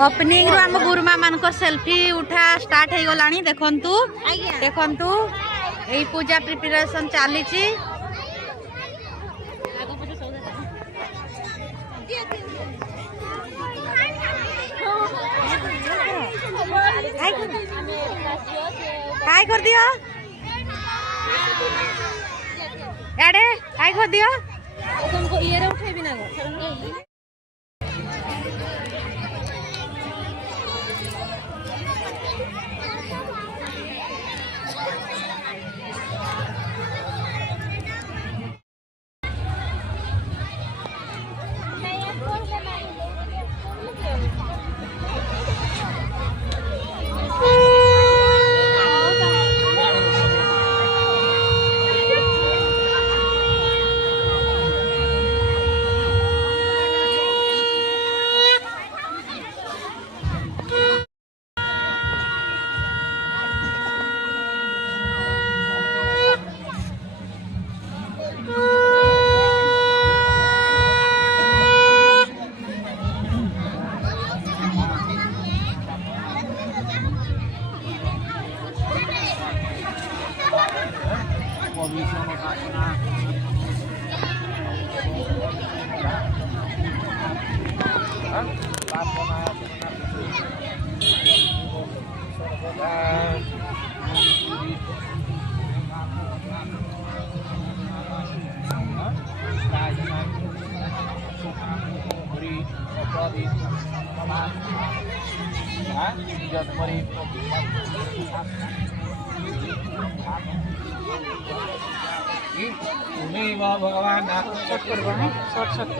opening रो हम गुरुमा मानकर selfie उठा स्टार्ट हो गलानी देखंतु देखंतु एई पूजा प्रिपरेशन चली ची हाय कर दियो याडे हाय कर दियो तुमको ये रे उठे भी ना गो भगवान शॉर्ट शॉर्ट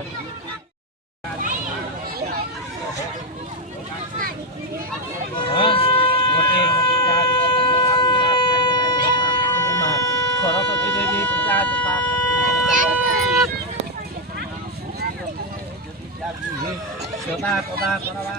सरस्वती देवी पूजा सदा सदा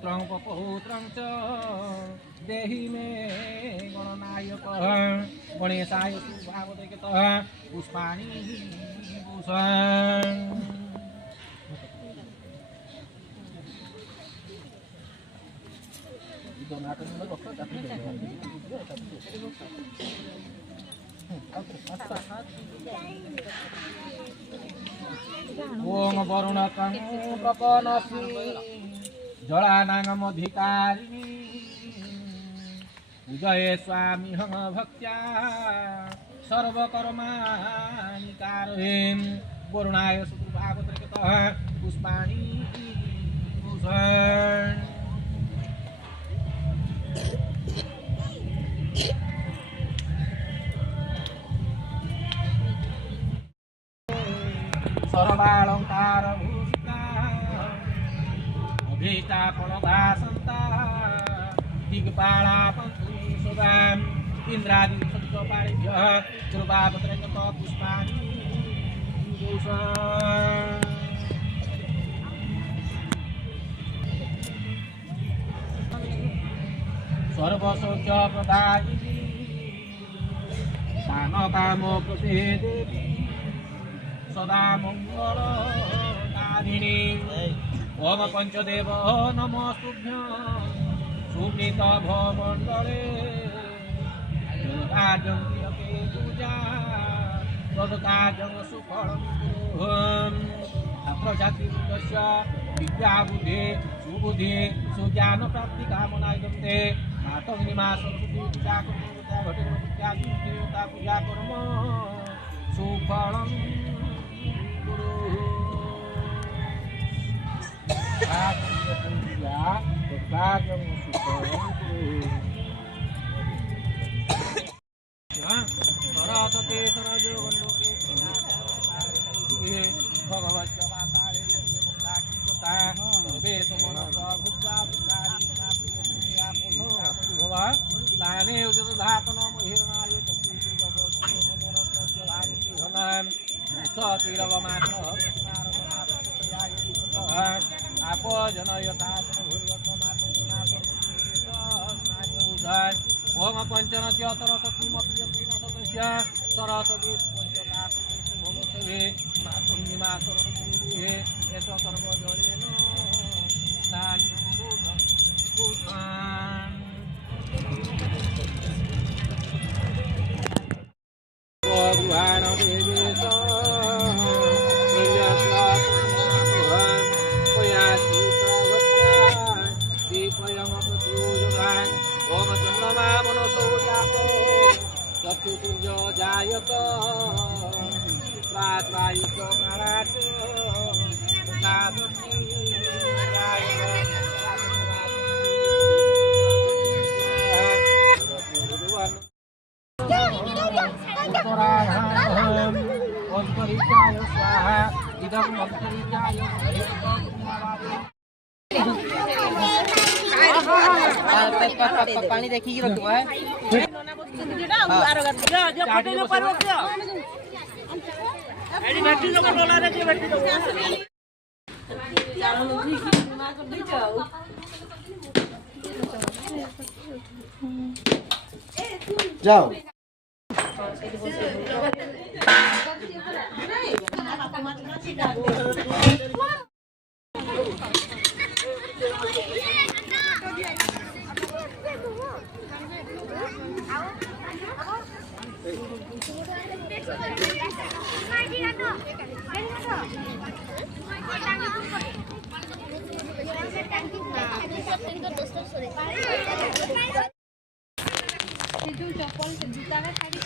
पुत्रं पौत्रं च देहि मे गणनायक गणेशाय भावदेकतः पुष्पाणि भूषण ओम वरुणतं प्रपन्नसि जलानागमधिकारिणी पूजये स्वामी हं भक्त्या सर्वकर्माणि कारयेन् वरुणाय सुभागतः पुष्पाणि भूषण सर्वालंकार भूषिता अभीष्टा फलदासंता दिग्पाला पंचुसुदाम इंद्रादि सप्तपाणिभ्यः कृपापत्रयत पुष्पाणि भूषण सर्वशौच प्रदायिनी दानकाम प्रसेदेवी सदा मंगल कारिणी ओम पंचदेव नमस्तुभ्यं सुनीत भवमंडले राजंके पूजा तदकाजं सुफलं प्रजाति विद्या बुद्धि सुबुद्धि सुज्ञान प्राप्ति कामना दत्ते मातंगिमा सरस्वती पूजा देवता पूजा कर्म सुफलं कार्यं सरस्वती सरजोगन्लोके भगवत्यवाकारे सर्वे सुमनसा भूत्वा दाने उदितधातनम हिरणाय तीरवमात्र आपो जनयथा ओम पंचनत्य सरस्वती मध्य सरस्वती भगवते मातुन्निमा सरस्वती एष सर्वजयेन गृहाण देवेश ओम चंद्रमा मनसो जातो चक्षुर्य जायत प्रात्रायुष प्राणाच अंतरिक्षाय स्वाहा इदं अंतरिक्षाय पानी देखिए रखवा है जाओ चप्पल जूता का खाड़ी